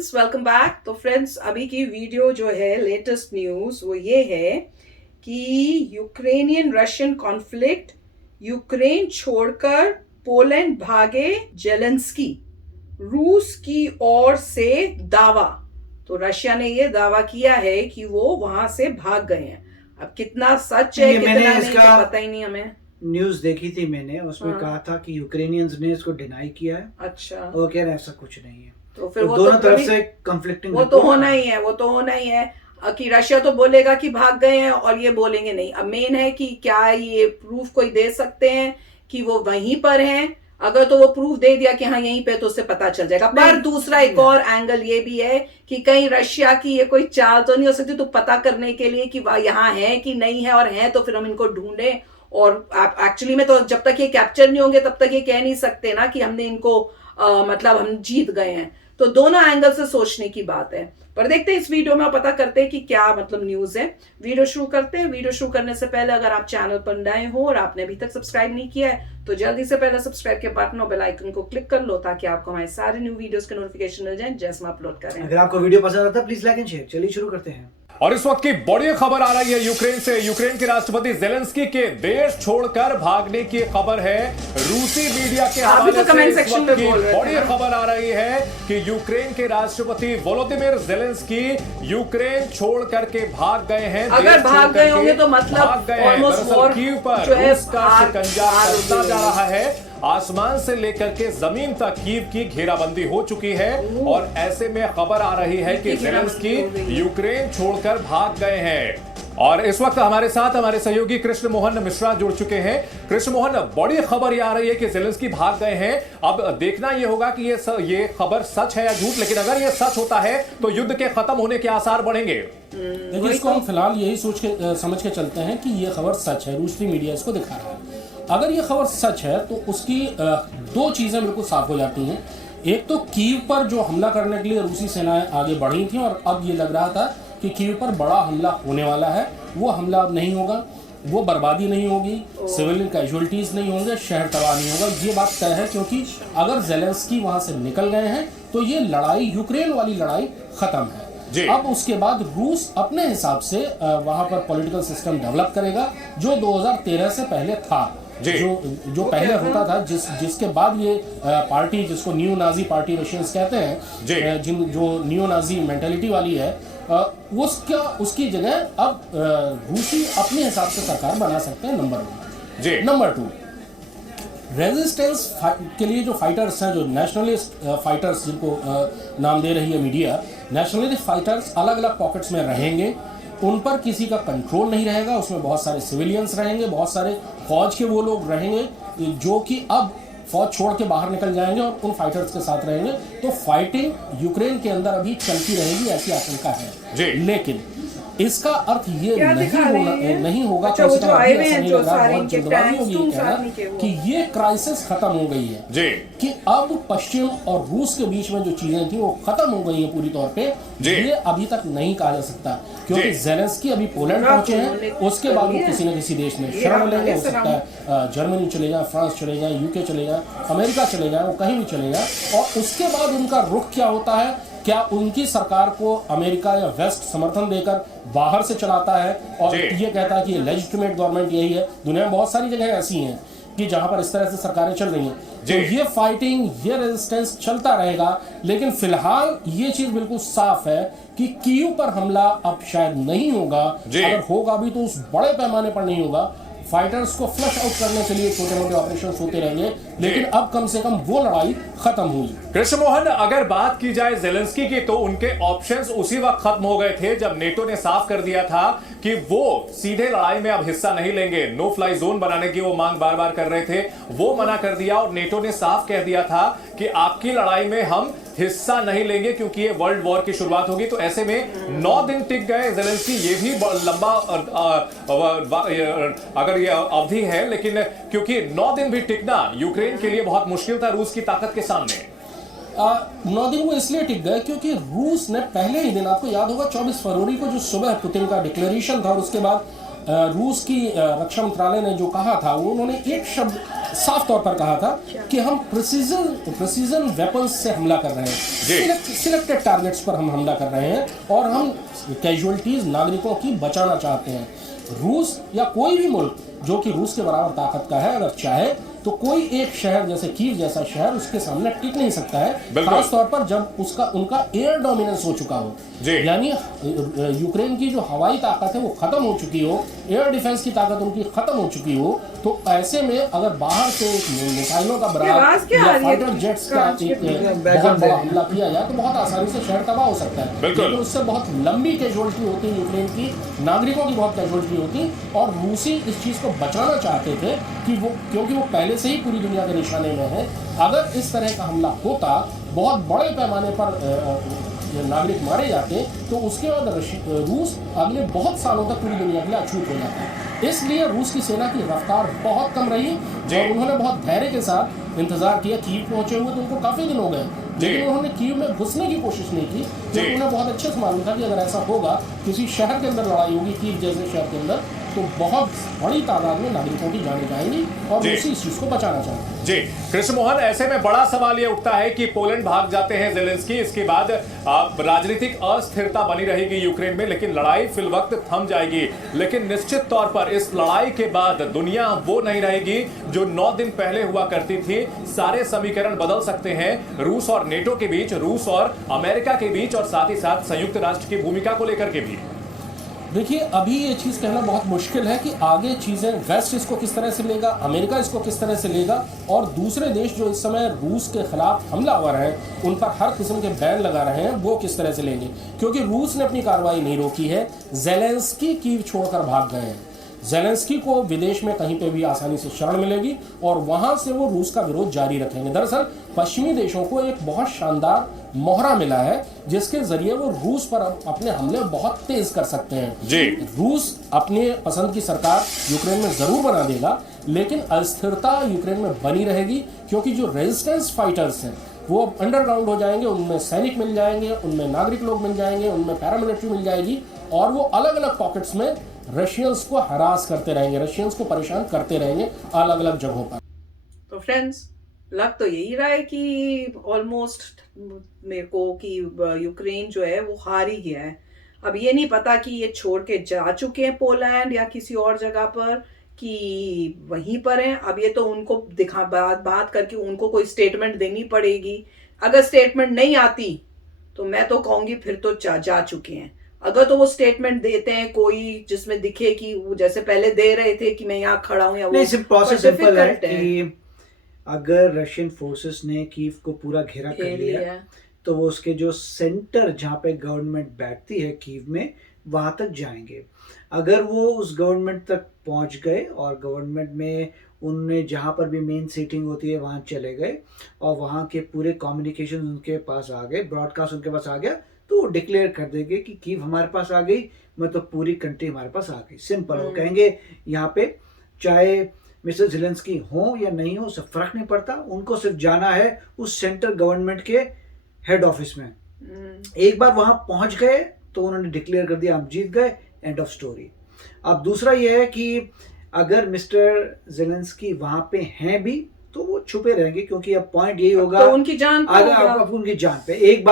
Friends, welcome back. तो friends, अभी की वीडियो जो है, लेटेस्ट न्यूज़ वो ये है कि यूक्रेनियन रशियन कॉन्फ्लिक्ट, यूक्रेन छोड़कर पोलैंड भागे जेलेंस्की, रूस की ओर से दावा। तो रशिया ने ये दावा किया है कि वो वहां से भाग गए हैं। अब कितना सच है कितना नहीं तो पता ही नहीं हमें। न्यूज देखी थी मैंने, उसमें कहा था कि यूक्रेनियंस ने इसको डिनाई किया है। अच्छा, वो कह रहे ऐसा कुछ नहीं है। तो फिर वो दोनों तो तरफ से कंफ्लिक्टिंग वो तो होना ही है, वो तो होना ही है कि रशिया तो बोलेगा कि भाग गए हैं और ये बोलेंगे नहीं। अब मेन है कि क्या ये प्रूफ कोई दे सकते हैं कि वो वहीं पर हैं। अगर तो वो प्रूफ दे दिया कि हाँ यहीं पे, तो उससे पता चल जाएगा। पर दूसरा एक और एंगल ये भी है कि कहीं रशिया की ये कोई चाल तो नहीं हो सकती तो पता करने के लिए कि वह यहाँ है कि नहीं है, और है तो फिर हम इनको ढूंढें। और एक्चुअली में तो जब तक ये कैप्चर नहीं होंगे तब तक ये कह नहीं सकते ना कि हमने इनको मतलब हम जीत गए हैं। तो दोनों एंगल से सोचने की बात है। पर देखते हैं इस वीडियो में, पता करते हैं कि क्या मतलब न्यूज है। वीडियो शुरू करते हैं। वीडियो शुरू करने से पहले अगर आप चैनल पर नए हो और आपने अभी तक सब्सक्राइब नहीं किया है तो जल्दी से पहले सब्सक्राइब के बटन और बेल आइकन को क्लिक कर लो ताकि आपको हमारे सारे न्यू वीडियोस के नोटिफिकेशन मिल जाएं जैसे हम अपलोड करें। अगर आपको वीडियो पसंद आता है प्लीज लाइक एंड शेयर। चलिए शुरू करते हैं। और इस वक्त की बड़ी खबर आ रही है यूक्रेन से। यूक्रेन के राष्ट्रपति जेलेंस्की के देश छोड़कर भागने की खबर है। रूसी मीडिया के हवाले से इस वक्त की बड़ी खबर आ रही है कि यूक्रेन के राष्ट्रपति वोलोदिमीर जेलेंस्की यूक्रेन छोड़ करके भाग गए हैं। अगर भाग गए होंगे तो मतलब भाग गए हैं। दरअसल कीव पर रूस का शिकंजा कसता जा रहा है। आसमान से लेकर के जमीन तक कीव की घेराबंदी हो चुकी है और ऐसे में खबर आ रही है कि जेलेंस्की यूक्रेन छोड़कर भाग गए हैं। और इस वक्त हमारे साथ हमारे सहयोगी कृष्ण मोहन मिश्रा जुड़ चुके हैं। कृष्ण मोहन, बड़ी खबर यह आ रही है कि जेलेंस्की भाग गए हैं। अब देखना यह होगा कि ये खबर सच है या झूठ, लेकिन अगर ये सच होता है तो युद्ध के खत्म होने के आसार बढ़ेंगे। देखिए, इसको हम फिलहाल यही सोच के समझ के चलते हैं कि ये खबर सच है। रूसी मीडिया इसको दिखा रहा है। अगर ये खबर सच है तो उसकी दो चीजें बिल्कुल साफ हो जाती हैं। एक तो कीव पर जो हमला करने के लिए रूसी सेनाएं आगे बढ़ी थी और अब ये लग रहा था कि कीव पर बड़ा हमला होने वाला है। वो हमला अब नहीं होगा, वो बर्बादी नहीं होगी, सिविलियन कैजुअलिटीज नहीं होंगे, शहर तबाह नहीं होगा। ये बात तय है क्योंकि अगर जेलेंस्की वहां से निकल गए हैं तो ये लड़ाई, यूक्रेन वाली लड़ाई खत्म है। अब उसके बाद रूस अपने हिसाब से वहां पर पॉलिटिकल सिस्टम डेवलप करेगा जो 2013 से पहले था, जो पहले होता था, जिसके बाद ये पार्टी जिसको न्यू नाजी पार्टी रशियंस कहते हैं, जो न्यू नाजी मेंटालिटी वाली है, उसकी जगह अब रूसी अपने हिसाब से सरकार बना सकते हैं। नंबर 2, रेजिस्टेंस के लिए जो फाइटर्स हैं, जो नेशनलिस्ट फाइटर्स जिनको नाम दे रही है मीडिया, नेशनलिस्ट फाइटर्स अलग अलग पॉकेट्स में रहेंगे। उन पर किसी का कंट्रोल नहीं रहेगा। उसमें बहुत सारे सिविलियंस रहेंगे, बहुत सारे फौज के वो लोग रहेंगे जो कि अब फौज छोड़ के बाहर निकल जाएंगे और उन फाइटर्स के साथ रहेंगे। तो फाइटिंग यूक्रेन के अंदर अभी चलती रहेगी, ऐसी आशंका है। लेकिन इसका अर्थ ये नहीं होगा बहुत जल्दबाजी होगी ये कहना कि ये क्राइसिस खत्म हो गई है, कि अब पश्चिम और रूस के बीच में जो चीजें थी वो खत्म हो गई है पूरी तौर पे। ये अभी तक नहीं कहा जा सकता क्योंकि जेलेंस्की अभी पोलैंड पहुंचे हैं। उसके बाद वो किसी न किसी देश में शरण लेंगे। हो सकता है जर्मनी चले जाए, फ्रांस चले जाए, यूके चले जाए, अमेरिका चले जाए, वो कहीं भी चले जाए। और उसके बाद उनका रुख क्या होता है? क्या उनकी सरकार को अमेरिका या वेस्ट समर्थन देकर बाहर से चलाता है और ये कहता है कि ये लेजिटिमेट गवर्नमेंट यही है? दुनिया में बहुत सारी जगह ऐसी हैं कि जहां पर इस तरह से सरकारें चल रही हैं। तो ये फाइटिंग, ये रेजिस्टेंस चलता रहेगा। लेकिन फिलहाल ये चीज बिल्कुल साफ है कि कीव पर हमला अब शायद नहीं होगा। अगर होगा भी तो उस बड़े पैमाने पर नहीं होगा। फाइटर्स को फ्लश आउट करने के लिए छोटे मोटे ऑपरेशन होते रहेंगे, लेकिन अब कम से कम वो लड़ाई खत्म हुई। कृष्ण मोहन, अगर बात की जाए जेलेंस्की की तो उनके ऑप्शंस उसी वक्त खत्म हो गए थे जब नेटो ने साफ कर दिया था कि वो सीधे लड़ाई में अब हिस्सा नहीं लेंगे। नो फ्लाई जोन बनाने की वो मांग बार बार कर रहे थे, वो मना कर दिया और नेटो ने साफ कह दिया था कि आपकी लड़ाई में हम हिस्सा नहीं लेंगे क्योंकि ये वर्ल्ड वॉर की शुरुआत होगी। तो ऐसे में 9 दिन टिक गए जेलेंस्की। ये भी लंबा अगर ये अवधि है, लेकिन क्योंकि 9 दिन भी टिकना यूक्रेन के लिए बहुत मुश्किल था रूस की ताकत के सामने। 9 दिन वो इसलिए टिक गए क्योंकि रूस ने पहले ही दिन, आपको याद होगा 24 फरवरी को जो सुबह पुतिन का डिक्लेरेशन था और उसके बाद रूस की रक्षा मंत्रालय ने जो कहा था, वो उन्होंने एक शब्द साफ तौर पर कहा था कि हम प्रिसीजन वेपन्स से हमला कर रहे हैं, सिलेक्टेड टारगेट्स पर हम हमला कर रहे हैं और हम कैजुअलिटीज नागरिकों की बचाना चाहते हैं। रूस या कोई भी मुल्क जो कि रूस के बराबर ताकत का है, अगर चाहे तो कोई एक शहर जैसे कीव जैसा शहर उसके सामने टिक नहीं सकता है, खास तौर पर जब उनका एयर डोमिनेंस हो चुका हो, यानी यूक्रेन की जो हवाई ताकत है वो खत्म हो चुकी हो, एयर डिफेंस की ताकत उनकी खत्म हो चुकी हो, तो ऐसे में अगर बाहर से मिसाइलों का बराबर या फाइटर जेट्स का एक बहुत बड़ा हमला किया जाए तो बहुत आसानी से शहर तबाह हो सकता है, लेकिन उससे बहुत लंबी कैजुअलिटी होती है, यूक्रेन की नागरिकों की बहुत कैजुअलिटी होती, और रूसी इस चीज को बचाना चाहते थे कि वो, क्योंकि वो पहले से ही पूरी दुनिया के निशाने में है। अगर इस तरह का हमला होता, बहुत बड़े पैमाने पर नागरिक मारे जाते, तो उसके बाद रूस अगले बहुत सालों तक पूरी दुनिया के लिए अछूत हो जाता। इसलिए रूस की सेना की रफ्तार बहुत कम रही और उन्होंने बहुत धैर्य के साथ इंतजार किया। कीव पहुंचे हुए तो उनको काफी दिन हो गए, लेकिन उन्होंने कीव में घुसने की कोशिश नहीं की, क्योंकि उन्हें बहुत अच्छे से मालूम था कि अगर ऐसा होगा, किसी शहर के अंदर लड़ाई होगी, कीव जैसे शहर के अंदर, तो बहुत बड़ी तादाद में नागरिकों की जाने जाएंगी और रूसी इस चीज को बचाना चाहेंगे। जी कृष्ण मोहन, ऐसे में बड़ा सवाल ये उठता है कि पोलैंड भाग जाते हैं ज़ेलेंस्की, इसके बाद राजनीतिक अस्थिरता बनी रहेगी यूक्रेन में, लेकिन लड़ाई फिल वक्त थम जाएगी। लेकिन निश्चित तौर पर इस लड़ाई के बाद दुनिया वो नहीं रहेगी जो 9 दिन पहले हुआ करती थी। सारे समीकरण बदल सकते हैं रूस और नेटो के बीच, रूस और अमेरिका के बीच, और साथ ही साथ संयुक्त राष्ट्र की भूमिका को लेकर के भी। देखिए, अभी ये चीज़ कहना बहुत मुश्किल है कि आगे चीज़ें वेस्ट इसको किस तरह से लेगा, अमेरिका इसको किस तरह से लेगा, और दूसरे देश जो इस समय रूस के खिलाफ हमलावर हैं, उन पर हर किस्म के बैन लगा रहे हैं, वो किस तरह से लेंगे, क्योंकि रूस ने अपनी कार्रवाई नहीं रोकी है। ज़ेलेंस्की कीव छोड़कर भाग गए हैं। ज़ेलेंस्की को विदेश में कहीं पे भी आसानी से शरण मिलेगी और वहां से वो रूस का विरोध जारी रखेंगे। दरअसल पश्चिमी देशों को एक बहुत शानदार मोहरा मिला है, जिसके जरिए वो रूस पर अपने हमले बहुत तेज कर सकते हैं। जी, रूस अपने पसंद की सरकार यूक्रेन में जरूर बना देगा, लेकिन अस्थिरता यूक्रेन में बनी रहेगी, क्योंकि जो रेजिस्टेंस फाइटर्स हैं वो अंडरग्राउंड हो जाएंगे, उनमें सैनिक मिल जाएंगे, उनमें नागरिक लोग मिल जाएंगे, उनमें पैरामिलिट्री मिल जाएगी, और वो अलग अलग पॉकेट्स में रशियंस को हरास करते रहेंगे, रशियंस को परेशान करते रहेंगे अलग अलग जगहों पर। तो फ्रेंड्स, लग तो यही रहा है कि ऑलमोस्ट मेरे को कि यूक्रेन जो है वो हार ही गया है। अब ये नहीं पता कि ये छोड़ के जा चुके हैं पोलैंड या किसी और जगह पर, कि वहीं पर हैं। अब ये तो उनको बात करके उनको कोई स्टेटमेंट देनी पड़ेगी। अगर स्टेटमेंट नहीं आती तो मैं तो कहूंगी फिर तो जा चुके हैं। अगर तो वो स्टेटमेंट देते हैं कोई जिसमें दिखे कि वो जैसे पहले दे रहे थे कि मैं यहाँ खड़ा हूँ, या वो प्रोसेस सिंपल है कि अगर रशियन फोर्सेस ने कीव को पूरा घेरा कर लिया तो वो उसके जो सेंटर जहाँ पे गवर्नमेंट बैठती है कीव में, वहां तक जाएंगे। अगर वो उस गवर्नमेंट तक पहुंच गए और गवर्नमेंट में उनमें जहाँ पर भी मेन सीटिंग होती है वहां चले गए और वहां के पूरे कम्युनिकेशन उनके पास आ गए, ब्रॉडकास्ट उनके पास आ गया, तो वो डिक्लेयर कर देंगे कि कीव हमारे पास आ गई, मतलब पूरी कंट्री हमारे पास आ गई। सिंपल। वो कहेंगे यहाँ पे चाहे मिस्टर ज़ेलेंस्की हो या नहीं हो, सब फर्क नहीं पड़ता, उनको सिर्फ जाना है उस सेंट्रल गवर्नमेंट के हेड ऑफिस में। एक बार वहां पहुंच गए तो उन्होंने डिक्लेयर कर दिया हम जीत गए, एंड ऑफ स्टोरी। अब दूसरा ये है कि अगर मिस्टर ज़ेलेंस्की वहां पे हैं भी तो वो छुपे रहेंगे, क्योंकि अब पॉइंट यही होगा तो उनकी जान अब उनकी जान पे एक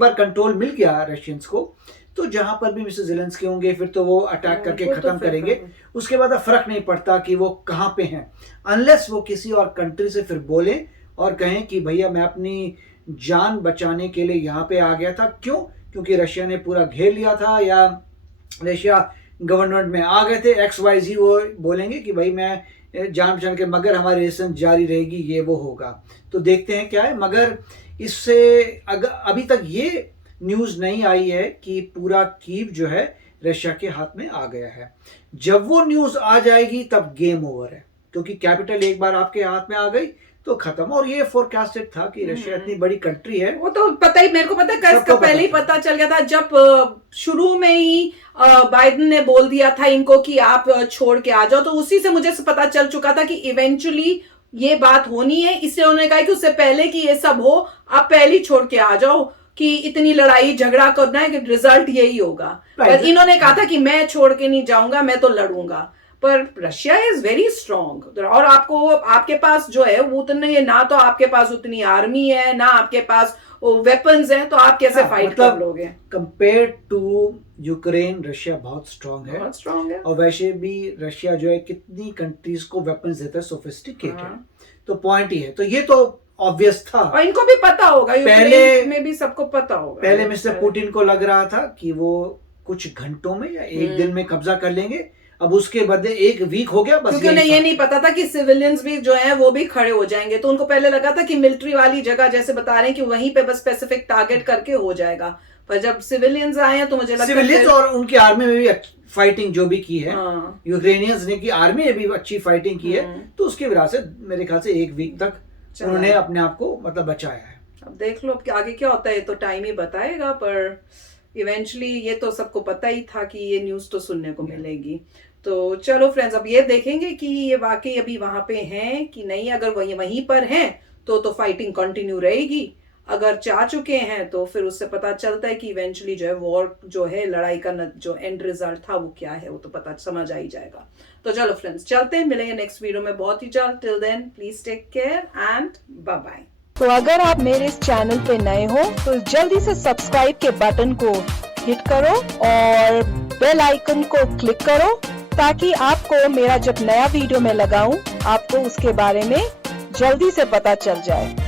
बार कंट्रोल मिल गया रशियंस को, तो जहां पर भी मिस्टर ज़ेलेंस्की होंगे फिर तो वो अटैक करके खत्म करेंगे। उसके बाद अब फर्क नहीं पड़ता कि वो कहाँ पे हैं, अनलेस वो किसी और कंट्री से फिर बोले और कहें कि भैया मैं अपनी जान बचाने के लिए यहाँ पे आ गया था। क्यों? क्योंकि रशिया ने पूरा घेर लिया था, या रशिया गवर्नमेंट में आ गए थे XYZ, वो बोलेंगे कि भाई मैं जान बचाने के, मगर हमारी रेजिस्टेंस जारी रहेगी, ये वो होगा। तो देखते हैं क्या है। मगर इससे अभी तक ये न्यूज़ नहीं आई है कि पूरा कीव जो है रशिया के हाथ में आ गया है। जब वो न्यूज़ आ जाएगी तब गेम ओवर है, क्योंकि कैपिटल एक बार आपके हाथ में आ गई तो खत्म। और ये फोरकास्टेड था कि रशिया इतनी बड़ी कंट्री है, वो तो पता ही, मेरे को पता है, इसका पहले ही पता चल गया था। जब शुरू में ही बाइडेन ने बोल दिया था इनको कि आप छोड़ के आ जाओ, तो उसी से मुझे पता चल चुका था कि इवेंचुअली ये बात होनी है। इसलिए उन्होंने कहा कि उससे पहले कि ये सब हो, आप पहले ही छोड़ के आ जाओ, कि इतनी लड़ाई झगड़ा करना है कि रिजल्ट यही होगा। पर इन्होंने कहा था कि मैं छोड़ के नहीं जाऊंगा, मैं तो लड़ूंगा। पर रशिया इज वेरी स्ट्रांग, और आपको आपके पास जो है वो उतने, ना तो आपके पास उतनी आर्मी है, ना आपके पास वेपन्स हैं, तो आप कैसे फाइट कर लोगे? कंपेयर टू यूक्रेन रशिया बहुत स्ट्रांग है, बहुत स्ट्रांग है। और वैसे भी रशिया जो है कितनी कंट्रीज को वेपन्स देता है, सोफिस्टिकेटेड, तो पॉइंट ही है। तो ये तो ऑब्वियस था, और इनको भी पता होगा, यूक्रेन में भी सबको पता होगा। पहले मिस्टर पुतिन को लग रहा था कि वो कुछ घंटों में या एक दिन में कब्जा कर लेंगे, अब उसके बदले एक वीक हो गया बस। क्योंकि उन्हें ये नहीं पता था कि सिविलियंस भी जो हैं वो भी खड़े हो जाएंगे, तो उनको पहले लगा था कि मिलिट्री वाली जगह जैसे बता रहे हैं कि वहीं पे बस स्पेसिफिक टारगेट करके हो जाएगा, पर जब सिविलियंस आए हैं तो मुझे लगता है सिविलियंस और उनकी आर्मी में भी फाइटिंग जो भी की है, यूक्रेनियंस ने की, आर्मी ने भी अच्छी फाइटिंग की है, तो उसकी वजह से मेरे ख्याल से एक वीक तक उन्होंने अपने आप को मतलब बचाया है। अब देख लो अब आगे क्या होता है, तो टाइम ही बताएगा, पर इवेंचुअली ये तो सबको पता ही था कि ये न्यूज तो सुनने को मिलेगी। तो चलो फ्रेंड्स, अब ये देखेंगे कि ये वाकई अभी वहां पे हैं कि नहीं। अगर वहीं पर हैं तो फाइटिंग कंटिन्यू रहेगी, अगर जा चुके हैं तो फिर उससे पता चलता है कि इवेंचुअली जो है वॉर जो है, लड़ाई का जो एंड रिजल्ट था वो क्या है, वो तो पता समझ आ ही जाएगा। तो चलो फ्रेंड्स, चलते हैं, मिलेंगे नेक्स्ट वीडियो में बहुत ही जल्द। Till then please take care and bye bye. तो अगर आप मेरे इस चैनल पे नए हो तो जल्दी से सब्सक्राइब के बटन को हिट करो और बेल आइकन को क्लिक करो, ताकि आपको मेरा जब नया वीडियो मैं लगाऊं आपको उसके बारे में जल्दी से पता चल जाए।